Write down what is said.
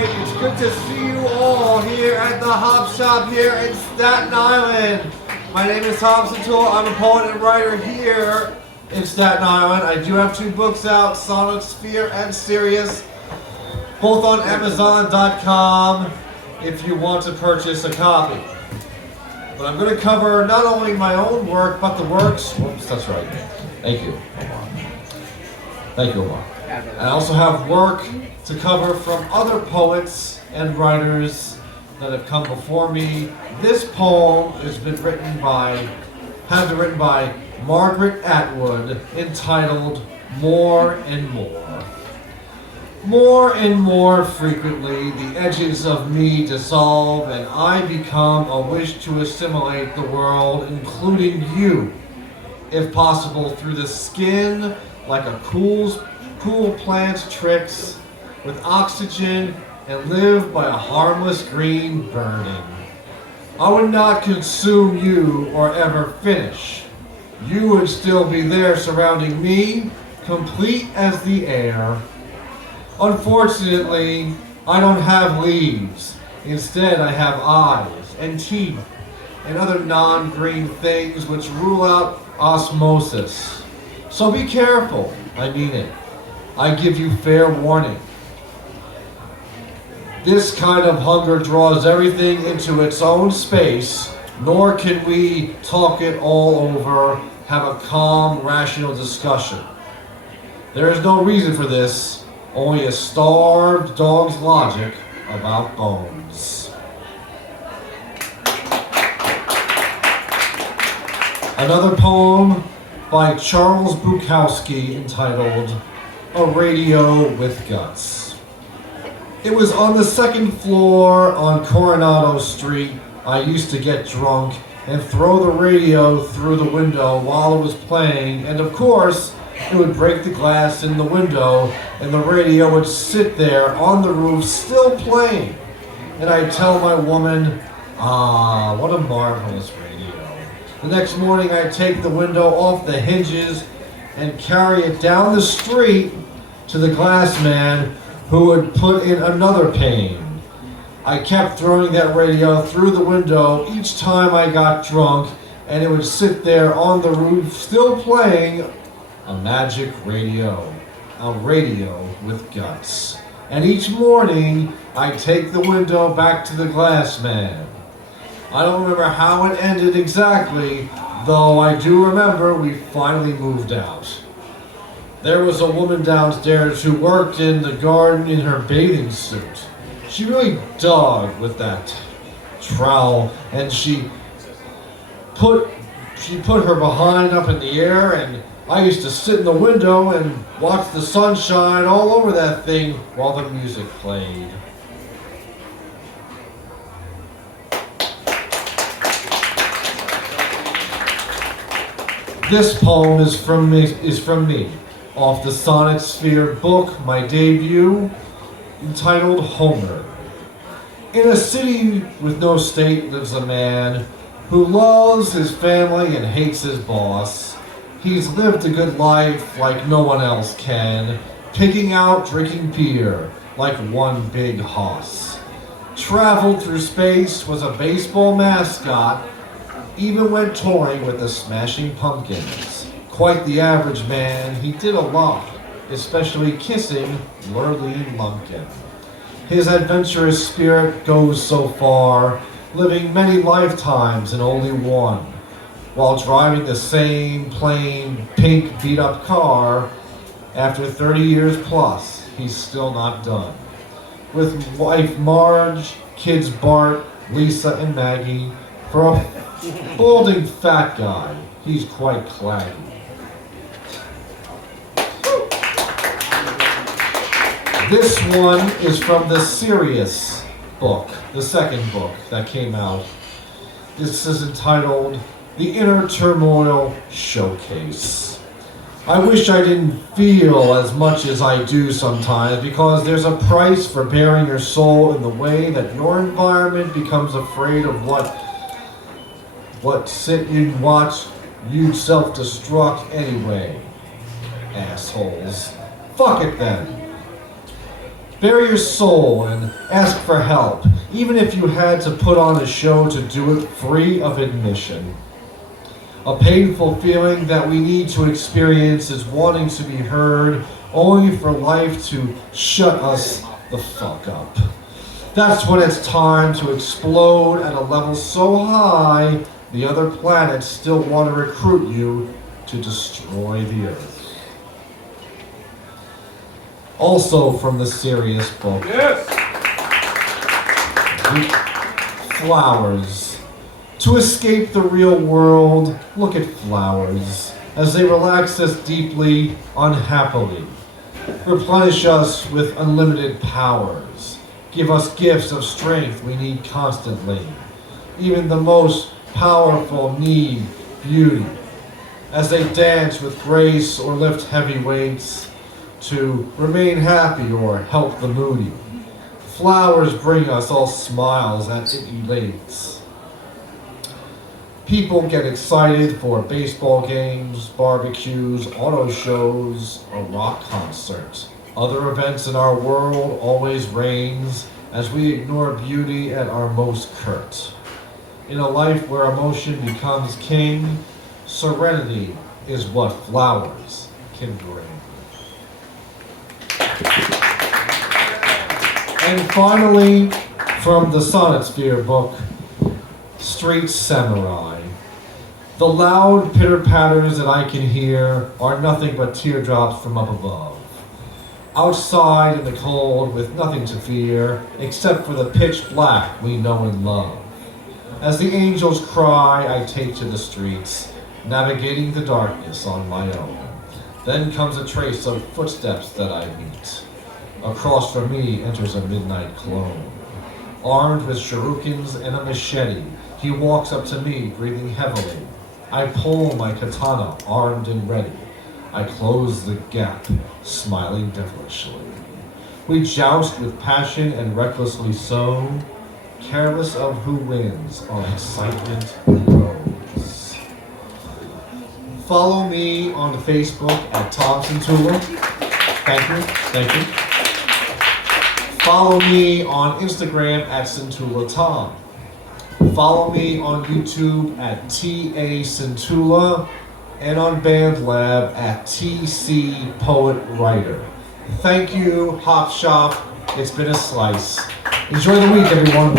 right, it's good to see you all here at the Hop Shop here in Staten Island. My name is Thompson Toole. I'm a poet and writer here in Staten Island. I do have 2 books out, Sonic Sphere and Sirius, both on Amazon.com if you want to purchase a copy. But I'm going to cover not only my own work, but the works. Whoops, that's right. Thank you, Omar. Thank you, Omar. I also have work to cover from other poets and writers that have come before me. This poem has been written by Margaret Atwood, entitled More and More. More and more frequently, the edges of me dissolve and I become a wish to assimilate the world, including you, if possible, through the skin, like a cool plant tricks with oxygen and live by a harmless green burning. I would not consume you or ever finish. You would still be there surrounding me, complete as the air. Unfortunately, I don't have leaves. Instead, I have eyes and teeth and other non-green things which rule out osmosis. So be careful, I mean it. I give you fair warning. This kind of hunger draws everything into its own space, nor can we talk it all over, have a calm, rational discussion. There is no reason for this, only a starved dog's logic about bones. Another poem by Charles Bukowski entitled A Radio with Guts. It was on the 2nd floor on Coronado Street. I used to get drunk and throw the radio through the window while it was playing, and of course, it would break the glass in the window and the radio would sit there on the roof still playing. And I'd tell my woman, what a marvelous radio. The next morning I'd take the window off the hinges and carry it down the street to the glass man who would put in another pane. I kept throwing that radio through the window each time I got drunk, and it would sit there on the roof still playing a magic radio, a radio with guts. And each morning I'd take the window back to the glass man. I don't remember how it ended exactly, though I do remember we finally moved out. There was a woman downstairs who worked in the garden in her bathing suit. She really dug with that trowel, and she put her behind up in the air, and I used to sit in the window and watch the sunshine all over that thing while the music played. This poem is from me, off the Sonic Sphere book, my debut, entitled Homer. In a city with no state lives a man who loves his family and hates his boss. He's lived a good life like no one else can, picking out drinking beer like one big hoss. Traveled through space, was a baseball mascot, even went touring with the Smashing Pumpkins. Quite the average man, he did a lot, especially kissing Lurleen Lumpkin. His adventurous spirit goes so far, living many lifetimes in only one, while driving the same plain, pink, beat-up car. After 30 years plus, he's still not done. With wife Marge, kids Bart, Lisa, and Maggie, for a balding fat guy, he's quite claggy. This one is from the Sirius book, the 2nd book that came out. This is entitled The Inner Turmoil Showcase. I wish I didn't feel as much as I do sometimes, because there's a price for bearing your soul in the way that your environment becomes afraid of what sit and watch you self-destruct anyway. Assholes. Fuck it then. Bare your soul and ask for help, even if you had to put on a show to do it free of admission. A painful feeling that we need to experience is wanting to be heard, only for life to shut us the fuck up. That's when it's time to explode at a level so high, the other planets still want to recruit you to destroy the Earth. Also from the serious book. Yes. Flowers. To escape the real world, look at flowers as they relax us deeply, unhappily. Replenish us with unlimited powers. Give us gifts of strength we need constantly. Even the most powerful need beauty. As they dance with grace or lift heavy weights, to remain happy or help the moody. Flowers bring us all smiles as it elates. People get excited for baseball games, barbecues, auto shows, a rock concert. Other events in our world always rains as we ignore beauty at our most curt. In a life where emotion becomes king, serenity is what flowers can bring. And finally, from the Sonnetsphere book, Street Samurai. The loud pitter-patters that I can hear are nothing but teardrops from up above. Outside in the cold with nothing to fear, except for the pitch black we know and love. As the angels cry, I take to the streets, navigating the darkness on my own. Then comes a trace of footsteps that I meet. Across from me enters a midnight clone. Armed with shurikens and a machete, he walks up to me, breathing heavily. I pull my katana, armed and ready. I close the gap, smiling devilishly. We joust with passion and recklessly so, careless of who wins, our excitement grows. Follow me on Facebook at Thompson Tula. Thank you. Follow me on Instagram at Centula Tom. Follow me on YouTube at TA Centula and on BandLab at TC Poet Writer. Thank you, Hop Shop. It's been a slice. Enjoy the week, everyone.